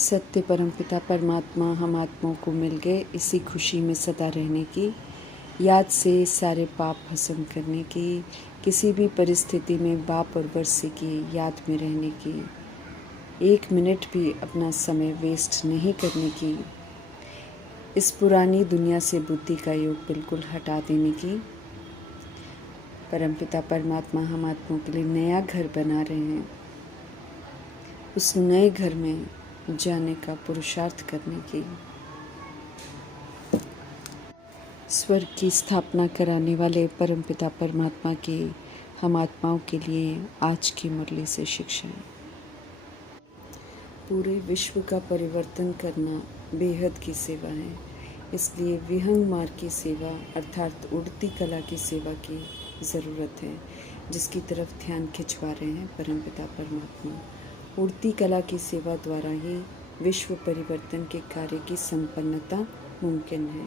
सत्य परमपिता परमात्मा हम आत्माओं को मिल गए इसी खुशी में सदा रहने की, याद से सारे पाप भस्म करने की, किसी भी परिस्थिति में बाप और वर्षे की याद में रहने की, 1 मिनट भी अपना समय वेस्ट नहीं करने की, इस पुरानी दुनिया से बुद्धि का योग बिल्कुल हटा देने की। परमपिता परमात्मा हम आत्माओं के लिए नया घर बना रहे हैं, उस नए घर में जाने का पुरुषार्थ करने की, स्वर्ग की स्थापना कराने वाले परमपिता परमात्मा की हम आत्माओं के लिए आज की मुरली से शिक्षाएं। पूरे विश्व का परिवर्तन करना बेहद की सेवा है, इसलिए विहंग मार्ग की सेवा अर्थात उड़ती कला की सेवा की ज़रूरत है, जिसकी तरफ ध्यान खिंचवा रहे हैं परमपिता परमात्मा। उड़ती कला की सेवा द्वारा ही विश्व परिवर्तन के कार्य की संपन्नता मुमकिन है।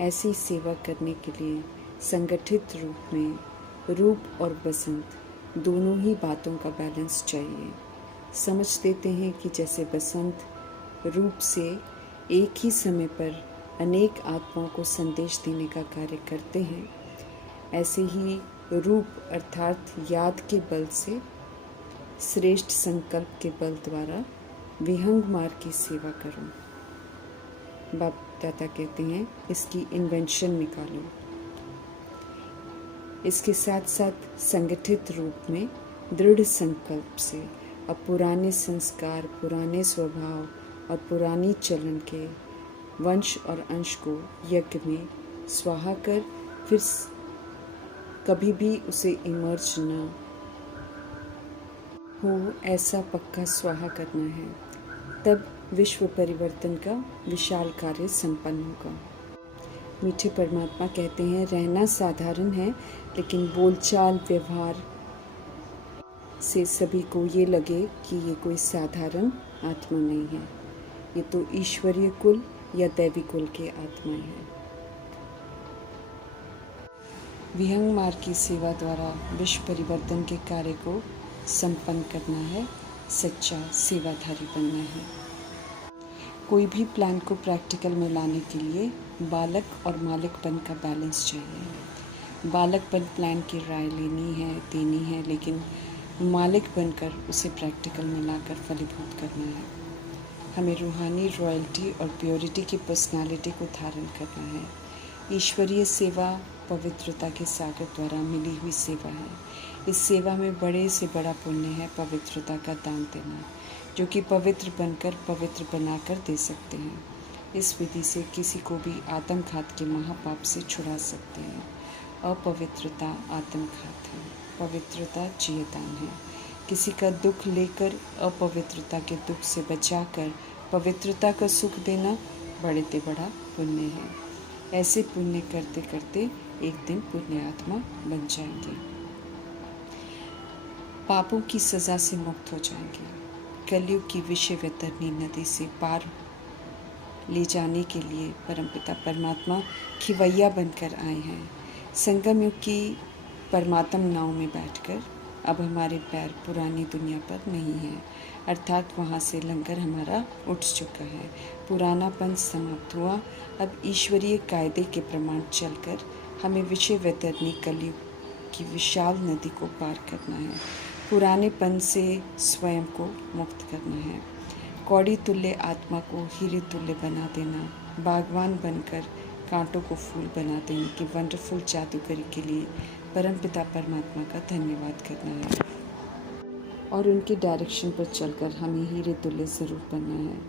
ऐसी सेवा करने के लिए संगठित रूप में रूप और बसंत दोनों ही बातों का बैलेंस चाहिए। समझ देते हैं कि जैसे बसंत रूप से एक ही समय पर अनेक आत्माओं को संदेश देने का कार्य करते हैं, ऐसे ही रूप अर्थात याद के बल से श्रेष्ठ संकल्प के बल द्वारा विहंग मार्ग की सेवा करो। बाप दादा कहते हैं इसकी इन्वेंशन निकालो। इसके साथ साथ संगठित रूप में दृढ़ संकल्प से अब पुराने संस्कार, पुराने स्वभाव और पुरानी चलन के वंश और अंश को यज्ञ में स्वाहा कर फिर कभी भी उसे इमर्ज न हो ऐसा पक्का स्वाहा करना है। तब विश्व परिवर्तन का विशाल कार्य संपन्न होगा। मीठे परमात्मा कहते हैं रहना साधारण है, लेकिन बोलचाल व्यवहार से सभी को ये लगे कि ये कोई साधारण आत्मा नहीं है, ये तो ईश्वरीय कुल या दैवी कुल के आत्माएं हैं। विहंग मार्ग की सेवा द्वारा विश्व परिवर्तन के कार्य को संपन्न करना है, सच्चा सेवाधारी बनना है। कोई भी प्लान को प्रैक्टिकल में लाने के लिए बालक और मालिकपन का बैलेंस चाहिए। बालकपन प्लान की राय देनी है, लेकिन मालिक बनकर उसे प्रैक्टिकल में लाकर फलीभूत करना है। हमें रूहानी रॉयल्टी और प्योरिटी की पर्सनालिटी को धारण करना है। ईश्वरीय सेवा पवित्रता के सागर द्वारा मिली हुई सेवा है। इस सेवा में बड़े से बड़ा पुण्य है पवित्रता का दान देना, जो कि पवित्र बनकर पवित्र बनाकर दे सकते हैं। इस विधि से किसी को भी आत्मघात के महापाप से छुड़ा सकते हैं। अपवित्रता आत्मघात है, पवित्रता जीवदान है। किसी का दुख लेकर अपवित्रता के दुख से बचाकर पवित्रता का सुख देना बड़े से बड़ा पुण्य है। ऐसे पुण्य करते करते एक दिन पुण्य आत्मा बन जाएंगे, पापों की सज़ा से मुक्त हो जाएंगे। कलयुग की विषय वैतरणी नदी से पार ले जाने के लिए परमपिता परमात्मा खिवैया बनकर आए हैं। संगम युग की परमात्म नाव में बैठकर अब हमारे पैर पुरानी दुनिया पर नहीं है, अर्थात वहाँ से लंगर हमारा उठ चुका है। पुरानापन समाप्त हुआ। अब ईश्वरीय कायदे के प्रमाण चलकर हमें विषय वैतरणी कलयुग की विशाल नदी को पार करना है। पुरानेपन से स्वयं को मुक्त करना है। कौड़ी तुल्य आत्मा को हीरे तुल्य बना देना, बागवान बनकर कांटों को फूल बना देने की वंडरफुल जादूगरी के लिए परमपिता परमात्मा का धन्यवाद करना है और उनके डायरेक्शन पर चलकर हमें हीरे तुल्य ज़रूर बनना है।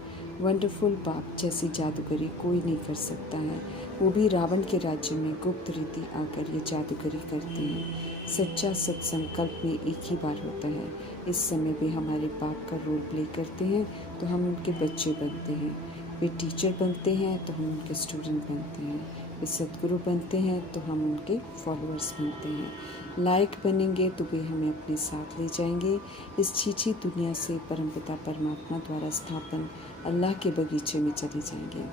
वंडरफुल बाप जैसी जादूगरी कोई नहीं कर सकता है, वो भी रावण के राज्य में गुप्त रीति आकर ये जादूगरी करते हैं। सच्चा सत्संकल्प में एक ही बार होता है। इस समय भी हमारे बाप का रोल प्ले करते हैं तो हम उनके बच्चे बनते हैं, वे टीचर बनते हैं तो हम उनके स्टूडेंट बनते हैं, वे सद्गुरु बनते हैं तो हम उनके फॉलोअर्स बनते हैं। लायक बनेंगे तो वे हमें अपने साथ ले जाएंगे। इस छीछी दुनिया से परमपिता परमात्मा द्वारा स्थापन अल्लाह के बगीचे में चले जाएंगे।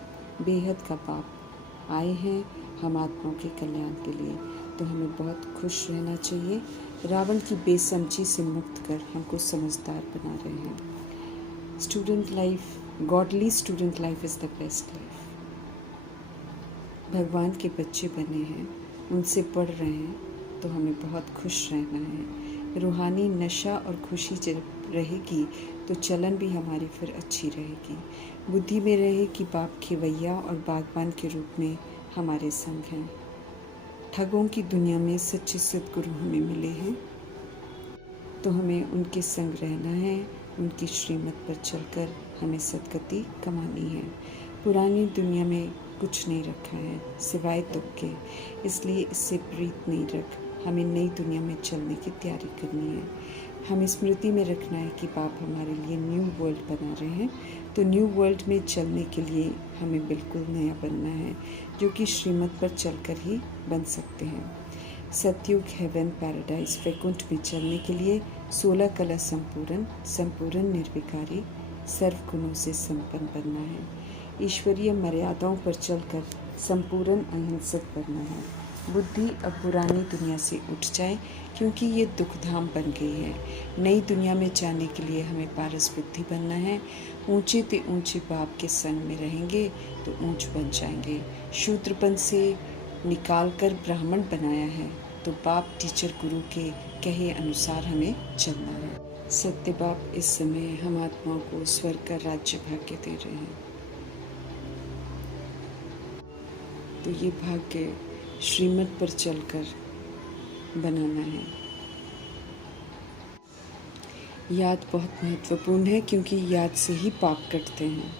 बेहद का बाप आए हैं हम आत्माओं के कल्याण के लिए, तो हमें बहुत खुश रहना चाहिए। रावण की बेसमझी से मुक्त कर हमको समझदार बना रहे हैं। Student life godly student life is the best life. भगवान के बच्चे बने हैं, उनसे पढ़ रहे हैं, तो हमें बहुत खुश रहना है। रूहानी नशा और खुशी जब रहेगी तो चलन भी हमारी फिर अच्छी रहेगी। बुद्धि में रहे कि बाप खिवैया और बागबान के रूप में हमारे संग हैं। ठगों की दुनिया में सच्चे सद्गुरु हमें मिले हैं, तो हमें उनके संग रहना है। उनकी श्रीमत पर चलकर हमें सद्गति कमानी है। पुरानी दुनिया में कुछ नहीं रखा है सिवाय दुख के, इसलिए इससे प्रीत नहीं रख। हमें नई दुनिया में चलने की तैयारी करनी है। हमें स्मृति में रखना है कि बाप हमारे लिए न्यू वर्ल्ड बना रहे हैं, तो न्यू वर्ल्ड में चलने के लिए हमें बिल्कुल नया बनना है, जो कि श्रीमत पर चलकर ही बन सकते हैं। सतयुग, हेवन, पैराडाइज, वैकुंठ में चलने के लिए 16 कला संपूर्ण निर्विकारी, सर्व गुणों से संपन्न बनना है। ईश्वरीय मर्यादाओं पर चलकर संपूर्ण अहिंसक बनना है। बुद्धि अब पुरानी दुनिया से उठ जाए, क्योंकि ये दुखधाम बन गई है। नई दुनिया में जाने के लिए हमें पारस बुद्धि बनना है। ऊंचे ते ऊंचे बाप के संग में रहेंगे तो ऊंच बन जाएंगे। शूद्रपन से निकाल कर ब्राह्मण बनाया है, तो बाप टीचर गुरु के कहे अनुसार हमें चलना है। सत्य बाप इस समय हम आत्माओं को स्वर्ग का राज्य भाग्य दे रहे हैं, तो ये भाग्य श्रीमत पर चलकर बनाना है। याद बहुत महत्वपूर्ण है, क्योंकि याद से ही पाप कटते हैं।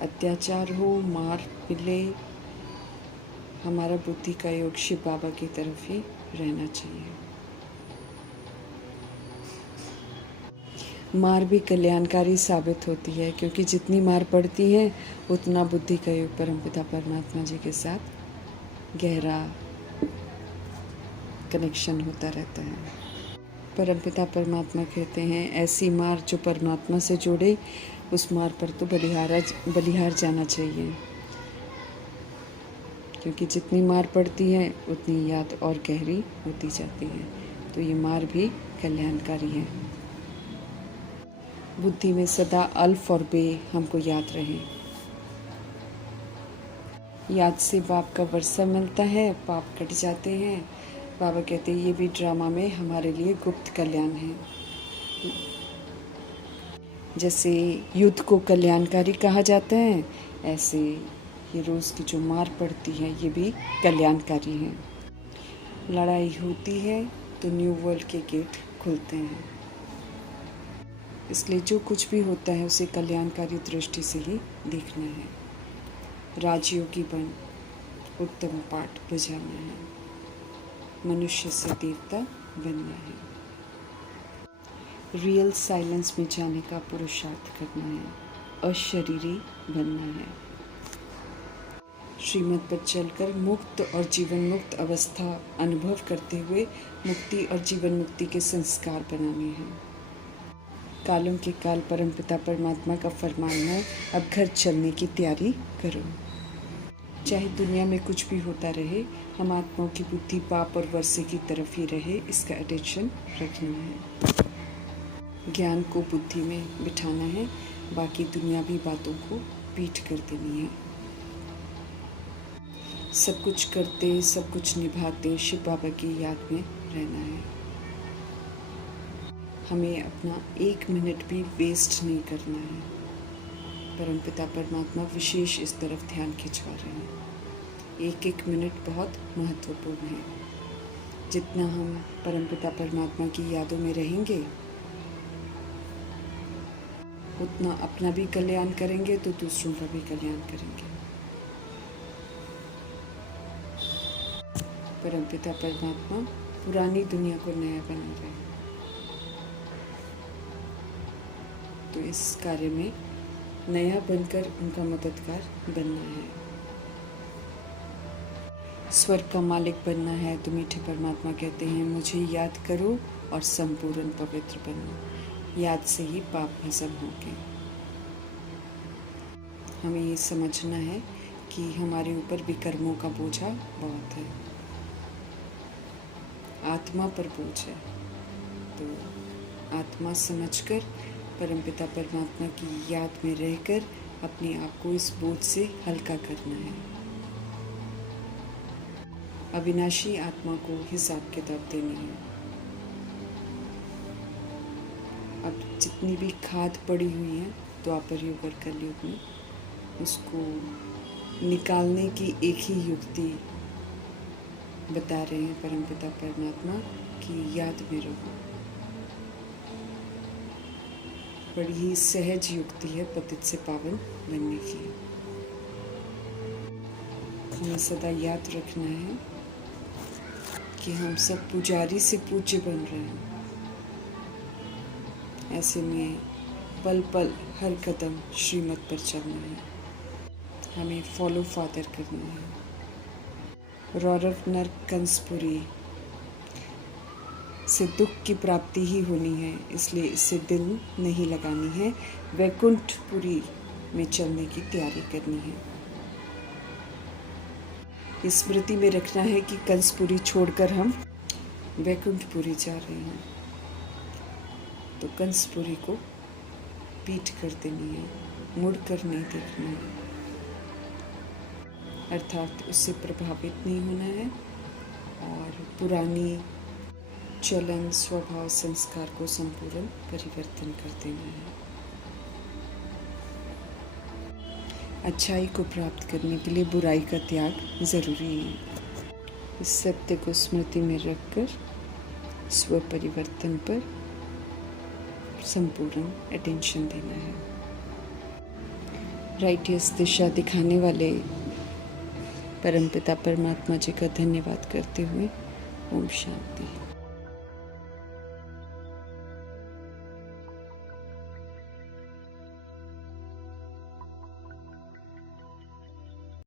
अत्याचार हो, मार मिले, हमारा बुद्धि का योग शिव बाबा की तरफ ही रहना चाहिए। मार भी कल्याणकारी साबित होती है, क्योंकि जितनी मार पड़ती है उतना बुद्धि का योग परमपिता परमात्मा जी के साथ गहरा कनेक्शन होता रहता है। परमपिता परमात्मा कहते हैं, ऐसी मार जो परमात्मा से जोड़े, उस मार पर तो बलिहार जाना चाहिए, क्योंकि जितनी मार पड़ती है उतनी याद और गहरी होती जाती है। तो ये मार भी कल्याणकारी है। बुद्धि में सदा अल्फ और बे हमको याद रहे। याद से बाप का वर्षा मिलता है, पाप कट जाते हैं। बाबा कहते हैं ये भी ड्रामा में हमारे लिए गुप्त कल्याण है। जैसे युद्ध को कल्याणकारी कहा जाता है, ऐसे ये रोज़ की जो मार पड़ती है ये भी कल्याणकारी है। लड़ाई होती है तो न्यू वर्ल्ड के गेट खुलते हैं, इसलिए जो कुछ भी होता है उसे कल्याणकारी दृष्टि से ही देखना है। राजयोगी बन उत्तम पाठ बुझाना है, मनुष्य से देवता बनना है। रियल साइलेंस में जाने का पुरुषार्थ करना है, अशरीरी बनना है। श्रीमत पर चलकर मुक्त और जीवन मुक्त अवस्था अनुभव करते हुए मुक्ति और जीवन मुक्ति के संस्कार बनाने हैं। कालों के काल परमपिता परमात्मा का फरमान है, अब घर चलने की तैयारी करो। चाहे दुनिया में कुछ भी होता रहे, हम आत्माओं की बुद्धि पाप और वर्षे की तरफ ही रहे, इसका अटेंशन रखना है। ज्ञान को बुद्धि में बिठाना है, बाकी दुनियावी बातों को पीठ कर देनी है। सब कुछ करते, सब कुछ निभाते शिव बाबा की याद में रहना है। हमें अपना 1 मिनट भी वेस्ट नहीं करना है। परमपिता परमात्मा विशेष इस तरफ ध्यान खिंचवा रहे हैं। 1-1 मिनट बहुत महत्वपूर्ण है। जितना हम परमपिता परमात्मा की यादों में रहेंगे, उतना अपना भी कल्याण करेंगे तो दूसरों का भी कल्याण करेंगे। परमपिता परमात्मा पुरानी दुनिया को नया बना रहे हैं, तो इस कार्य में नया बनकर उनका मददगार बनना है। स्वर्ग का मालिक बनना है, तो मीठे परमात्मा कहते हैं मुझे याद करो और संपूर्ण पवित्र बनो। याद से ही पाप भस्म होंगे। हमें ये समझना है कि हमारे ऊपर भी कर्मों का बोझा बहुत है, आत्मा पर बोझ है। तो आत्मा समझकर परमपिता परमात्मा की याद में रहकर अपने आप को इस बोझ से हल्का करना है। अविनाशी आत्मा को हिसाब किताब देनी है। अब जितनी भी खाद पड़ी हुई है द्वापर युग और कलयुग में, उसको निकालने की एक ही युक्ति बता रहे हैं परमपिता परमात्मा की याद में रहो। बड़ी ही सहज युक्ति है पतित से पावन बनने की। हमें सदा याद रखना है कि हम सब पुजारी से पूज्य बन रहे हैं। ऐसे में पल पल हर कदम श्रीमत पर चलना है, हमें फॉलो फादर करना है। रौरव नर कंसपुरी से दुख की प्राप्ति ही होनी है, इसलिए इससे दिल नहीं लगानी है, वैकुंठपुरी में चलने की तैयारी करनी है। स्मृति में रखना है कि कंसपुरी छोड़कर हम वैकुंठपुरी जा रहे हैं, तो कंसपुरी को पीठ कर देनी है, मुड़कर नहीं देखना है, अर्थात उससे प्रभावित नहीं होना है और पुरानी चलन स्वभाव संस्कार को संपूर्ण परिवर्तन कर देना है। अच्छाई को प्राप्त करने के लिए बुराई का त्याग जरूरी है। इस सत्य को स्मृति में रखकर स्व परिवर्तन पर संपूर्ण अटेंशन देना है। राइटियस दिशा दिखाने वाले परमपिता परमात्मा जी का धन्यवाद करते हुए ओम शांति।